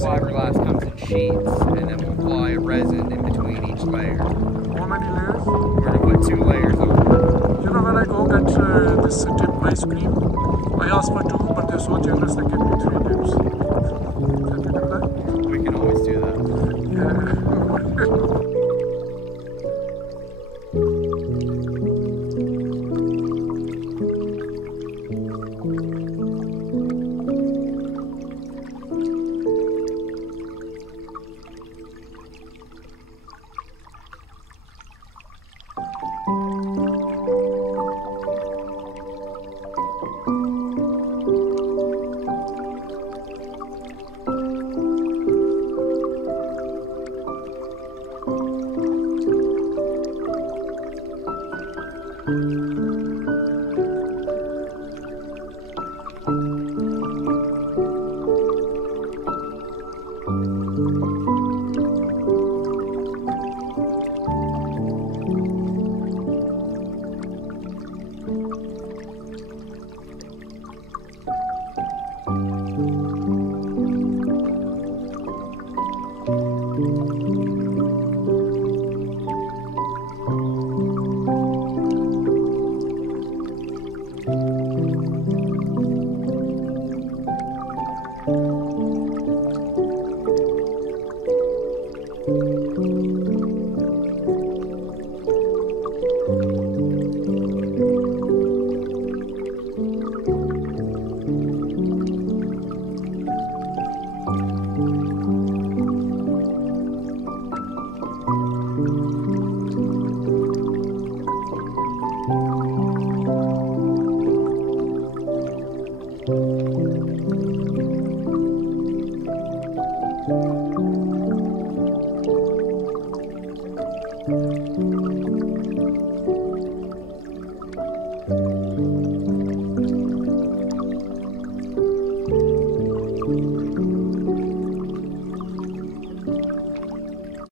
Fiberglass comes in sheets, and then we'll apply resin in between each layer. How many layers? We're going to put 2 layers over. You know, when I go get this tip ice cream, I ask for 2, but they're so generous they give me 3 tips. Can you do that? We can always do that. Yeah.